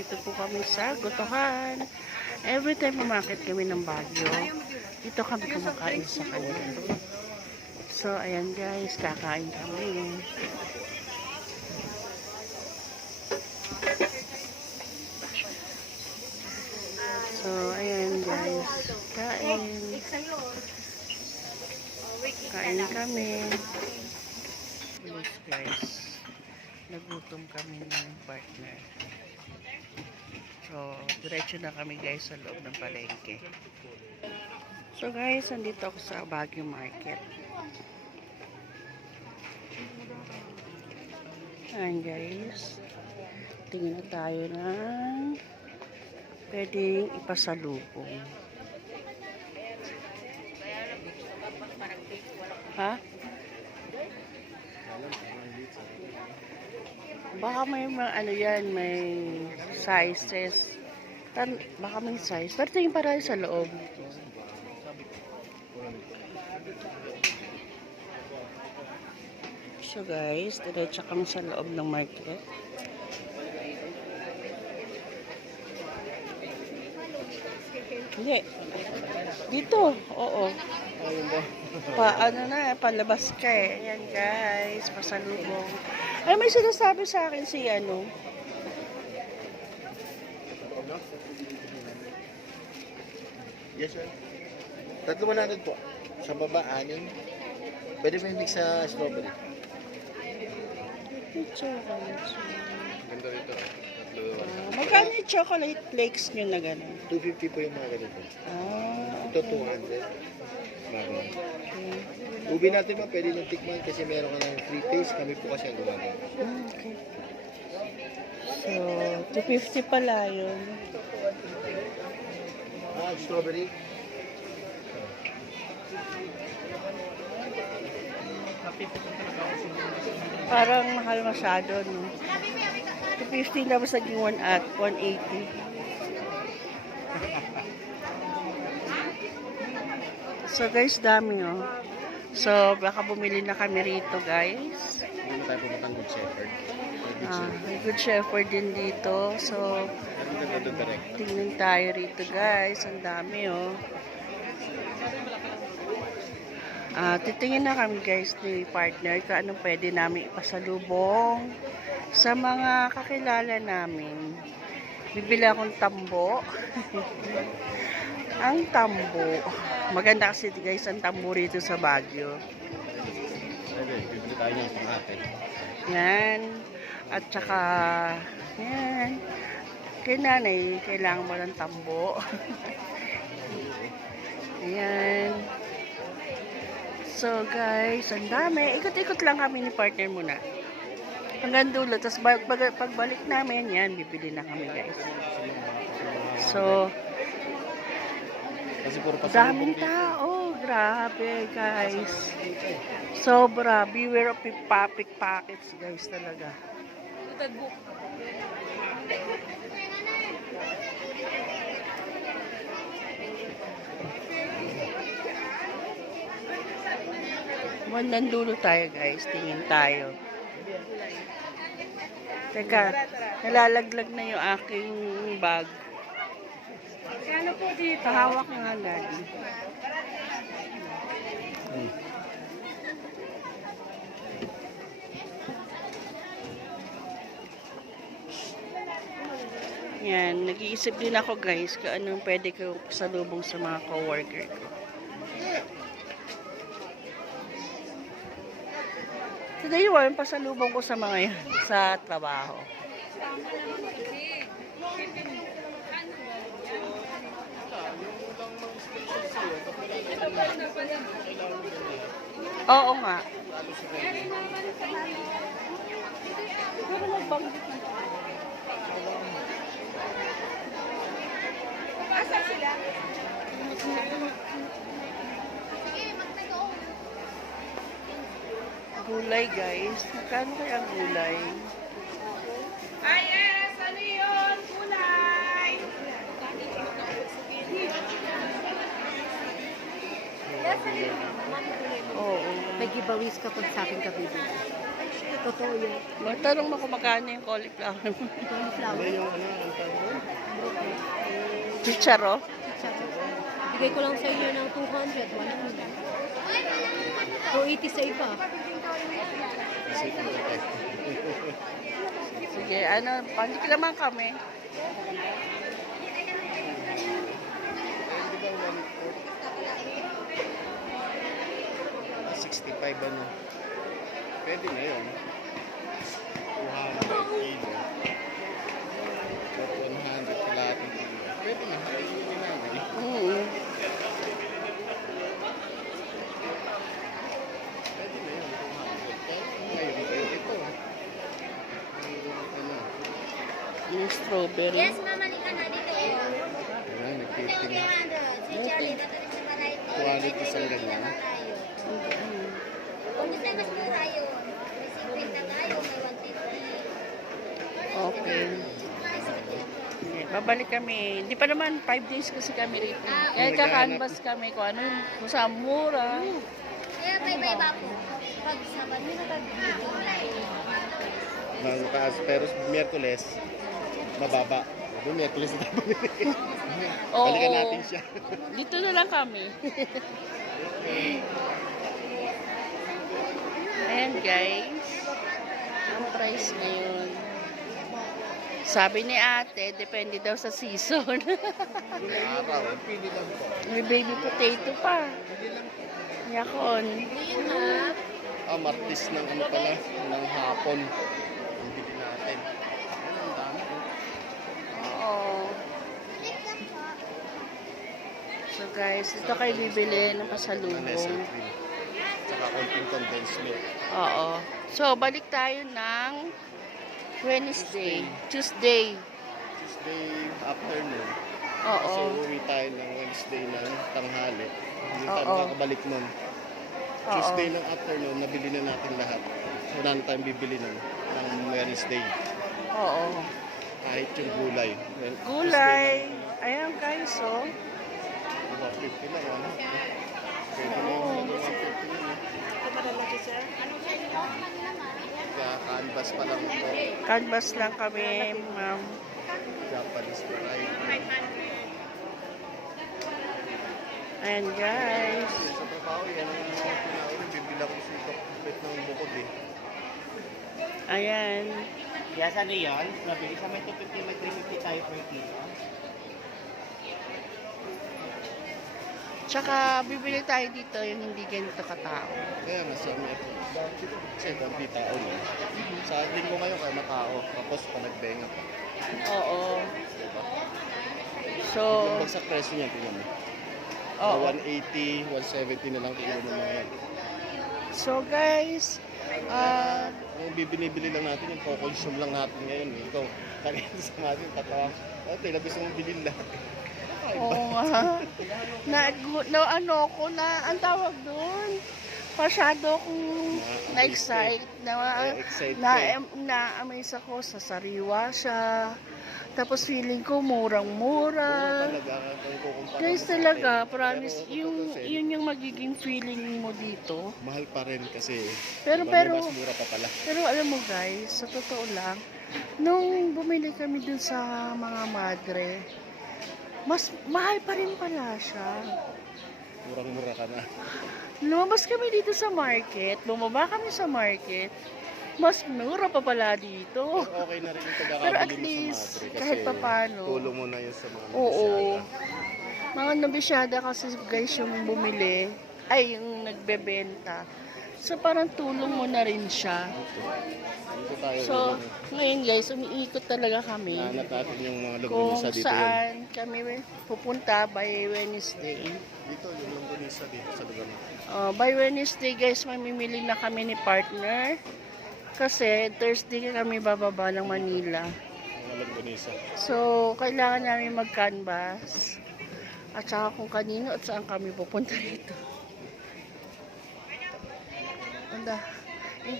Dito po kami sa Gotohan. Every time umakit kami ng Baguio, dito kami kumakain sa kanila. So, ayan guys, kakain kami. So, ayan guys, kain. Kain kami. Yes guys, nagutom kami ng partner. So, diretso na kami guys sa loob ng palengke. So guys, andito ako sa Baguio Market. Ayan guys. Tingin na tayo ng pwedeng ipasalubong. Ha? Baka may mga ano yan, may sizes. Tan baka may size. Pero tingin pa rin sa loob. So guys, diretso kami sa loob ng market. Hindi. Dito, oo. Pa, ano na, palabas ka eh. Ayan guys, pasalubong. Ay, may sinasabi sa akin si ano. Yes, sir. Tatlo 100 po. Sa baba, anim. Pwede mo mix sa strawberry. Yung chocolate. Ganda rito. Tatlo Ah, magkano yung chocolate flakes nyo na gano'n? 250 po yung mga ganito. Ah, Ito 200. Bago. okay. Ubi natin pa, pwede nyo tikman kasi meron ka ng free taste. Kami po kasi ang gumagawa. Ah, okay. So, 250 pala yun. Strawberry. Parang mahal masyado, no? 250 tapos naging 1 at 180. So guys, dami oh. So baka bumili na kami rito guys. Mo tayo pumatang good shepherd. Good Ah, shepherd. good shepherd din dito. So Tingnan tayo rito guys. Ang dami oh. Ah, titingin na kami guys ni partner kung anong pwede namin ipasalubong sa mga kakilala namin. Bibili akong tambo. ang tambo. Maganda kasi guys ang tambo rito sa Baguio. Yan. At saka, yan. Kay nanay, kailangan mo ng tambo. Ayan. So guys, ang dami. Ikot-ikot lang kami ni partner muna. Hanggang dulo. Tapos pag, pag, pagbalik namin, yan, bibili na kami guys. So, daming tao. Grabe guys. Sobra. Beware of pickpockets guys talaga. Bandang dulo tayo guys. Tingin tayo. Teka, nalalaglag na yung aking bag. Ano po dito? Hawak nga daddy. Hmm. Yan, nag-iisip din ako guys kung anong pwede ko pasalubong sa mga coworker ko. Today, yung pasalubong ko sa mga yan, sa trabaho. Oo nga. Pero nagbanggit na Gulay guys. Magkano kaya ang gulay? Ay, yes! Ano yun? Kulay! Oo. May giveaways kapag sa akin ka bibili. Totoo yun. Magtanong mo kung magkano yung cauliflower mo. Cauliflower. Ano yung ano, ang tawag Chicharo? Tsaka, Bigay ko lang sa inyo ng 200. Wala mo. 280 sa iba. Sige, ano, panik naman kami. Di ba 1 65 ano? Pwede na yun. 200 kilo. At 100 kalating kilo. Pwede na. Pwede na namin. Mm. Pwede na yun. 200. Kaya ngayon, eh, ito. Mayroon ano. Yung strawberry. Yes, mama, na dito. Ayan, nagtitingin. Si Charlie, dito sa variety. Quality sa ganyan. Kung gusto mas mura yun. May 50 tayo, may 150. Okay. Babalik kami. Hindi pa naman 5 days kasi kami rito. Kaya kakanvas kami kung ano yung kung saan mura. Kaya may may iba po. Pag sa Manila, Bago taas. Pero Miyerkules, mababa. Doon Miyerkules na. Oo. Balikan natin siya. Dito na lang kami. Ayan guys. Ang price ngayon. Sabi ni ate, depende daw sa season. Araw. May baby potato pa. Yakon. Ah, martis ng ano pala, ng hapon. Ang bili natin. Ang dami. Oo. So guys, ito kayo bibili ng pasalubong. Tsaka konting condensed milk. Oo. So, balik tayo ng Wednesday. Tuesday. Tuesday afternoon. Oo. So, uwi tayo ng Wednesday ng tanghali. Hindi tayo Oo. makakabalik nun. Oo. Tuesday ng afternoon, nabili na natin lahat. Wala na tayong bibili nun ng Wednesday. Oo. Kahit yung gulay. Well, Gulay. Ayan guys, oh. Diba, 50 lang, ano? Pwede na yung mga 150 yun. eh. Kaya canvas pa lang po. Canvas lang kami, ma'am. Japanese variety. Ayan guys. Sa trabaho, yan ang mga pinauli. Bibilang ko sa kapit ng bukod eh. Ayan. Yes, ano yun? Strawberry. Sa may 250, may 350 tayo per kilo. Tsaka, bibili tayo dito yung hindi ganito katao. Kaya nasa may kasi konti tao na. Sa linggo ngayon kaya matao. Tapos pa nagbenga pa. Oo. Diba? So, Yung bagsak presyo niya, tingnan mo. oo. 180, 170 na lang kilo mga yan. So guys, ah, Yung bibinibili lang natin, yung co-consume lang natin ngayon. eh. Ikaw, kanina sa natin, katawa. Tila gusto mong bilhin lang. Oo nga. na, na ano ko na, ang tawag doon, masyado akong na-excite, na, na, ka eh. na, amaze ako sa sariwa siya. Tapos feeling ko murang-mura. Guys talaga, promise, Pero, yung, yun yung magiging feeling mo dito. Mahal pa rin kasi. Pero- iba pero- mura pa pala. Pero alam mo guys, sa totoo lang, nung bumili kami dun sa mga madre, mas mahal pa rin pala siya. Murang-mura ka na. Lumabas kami dito sa market, bumaba kami sa market, mas mura pa pala dito. Pero okay na rin yung Pero at pagkakabili mo least, sa madre. Kahit papano. tulong mo na yun sa mga Oo. Mga nabisyada kasi guys yung bumili, ay yung nagbebenta. So parang tulong mo na rin siya. So, ngayon guys, umiikot talaga kami. Natin yung mga kung longganisa dito yun. saan kami pupunta by Wednesday. Dito, yung longganisa dito sa lugar na. Uh, by Wednesday guys, mamimili na kami ni partner. Kasi Thursday kami bababa ng Manila. Mga longganisa. So, kailangan namin mag-canvas. At saka kung kanino at saan kami pupunta dito. Anda. Eh,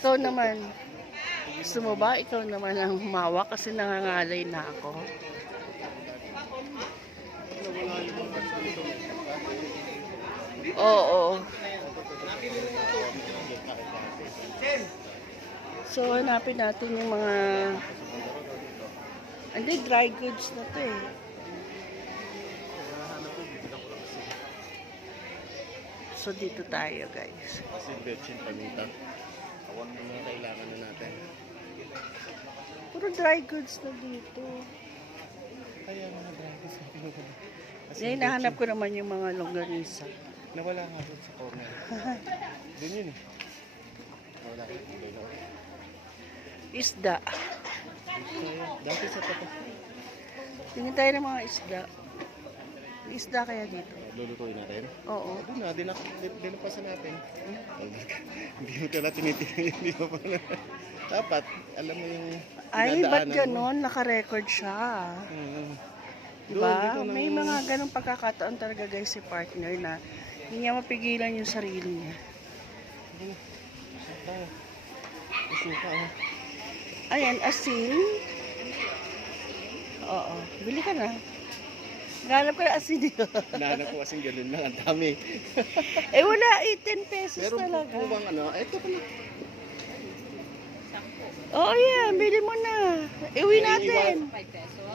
ikaw naman. Gusto mo ba? Ikaw naman ang humawa kasi nangangalay na ako. Oo. So, hanapin natin yung mga... Hindi, dry goods na to eh. So, dito tayo, guys. Kasi betchin paminta. Awan mo na kailangan na natin. Puro dry goods na dito. Kaya mga dragos na pinupunta. Kasi Yan, hinahanap ko naman yung mga longganisa. Nawala nga doon sa corner. doon yun eh. Nawala. Na. Isda. Dati sa tapat. Tingin tayo ng mga isda. May isda kaya dito? Lulutuin natin. Oo. Doon na, din dinapasan natin. Hindi mo ka na tinitingnan, hindi mo pa na. Dapat, alam mo yung Ay, ba't ganon? Naka-record siya. Mm. Diba? Doon, May mga ganong pagkakataon talaga guys si partner na hindi niya mapigilan yung sarili niya. Masuka oh. Ayan, asin. Oo. Bili ka na. Ganap ka na asin dito. Hinahanap ko kasing ganun lang, ang dami. eh wala eh, 10 pesos Meron po talaga. po bang ano, eto pala. Oo yan, bili mo na. Iwi natin.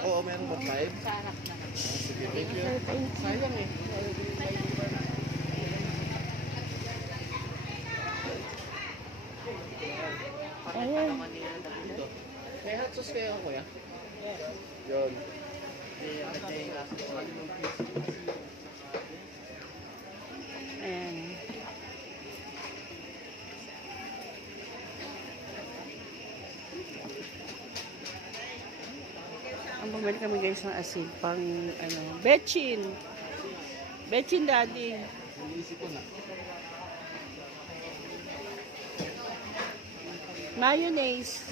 Oo, meron ba five? Ah, sige, thank you. Sayang eh. Ayan. May hot sauce kayo kuya? Yun. Ayan. Ang bumili kami guys ng asin pang ano, betchin. Betchin daddy. Mayonnaise.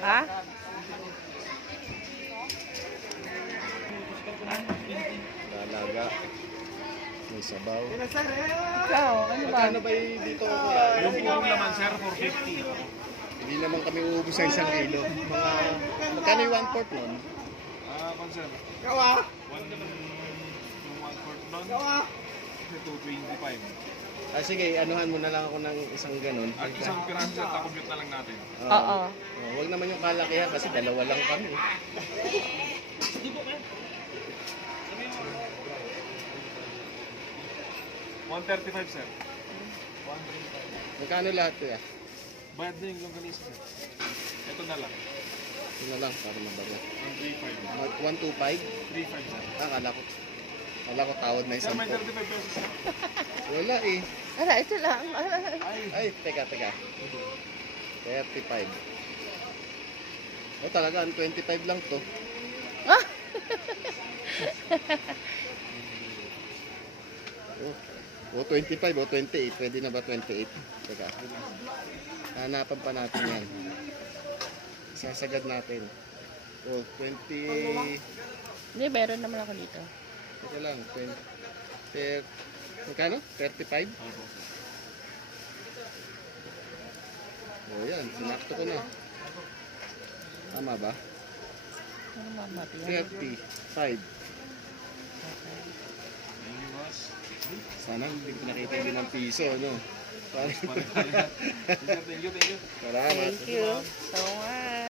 Ha? Lalaga. May sabaw. Ikaw, ano ba? Magkano ba yung dito? Yung buong laman sir, 450. Hindi naman kami uubos sa isang kilo. Mga, magkano yung one fourth nun? Ah, konser. Gawa! One, yung one fourth doon. Gawa! 225. Ah, sige, anuhan mo na lang ako ng isang ganun. At isang piraso sa takobyot na lang natin. Ah, Oo. oh, wag naman yung kalakihan kasi dalawa lang kami. One 135 sir. Magkano lahat kuya? Bayad na yung longganisa sir. Ito na lang. Ito na lang para mabaga. 135. 125? 35 sir. Ah, kala ko. Kala ko tawad na Sir, isang may po. 35 pesos sir. Wala eh. Ala, ito lang. Ay, teka, teka. 35. Oh, talaga, ang 25 lang to. oh, oh, 25 o 28. Pwede na ba 28? Teka. Hanapan pa natin yan. Sasagad natin. Oh, 20... Hindi, meron naman ako dito. Teka lang, 20... Ter, magkano? 35? Oh, yan. Sinakto ko na. Tama ba? Ano mama? 35. Sana hindi ko nakita din ng piso, no? Parang Sir, thank you, thank you. Salamat. Thank you so much.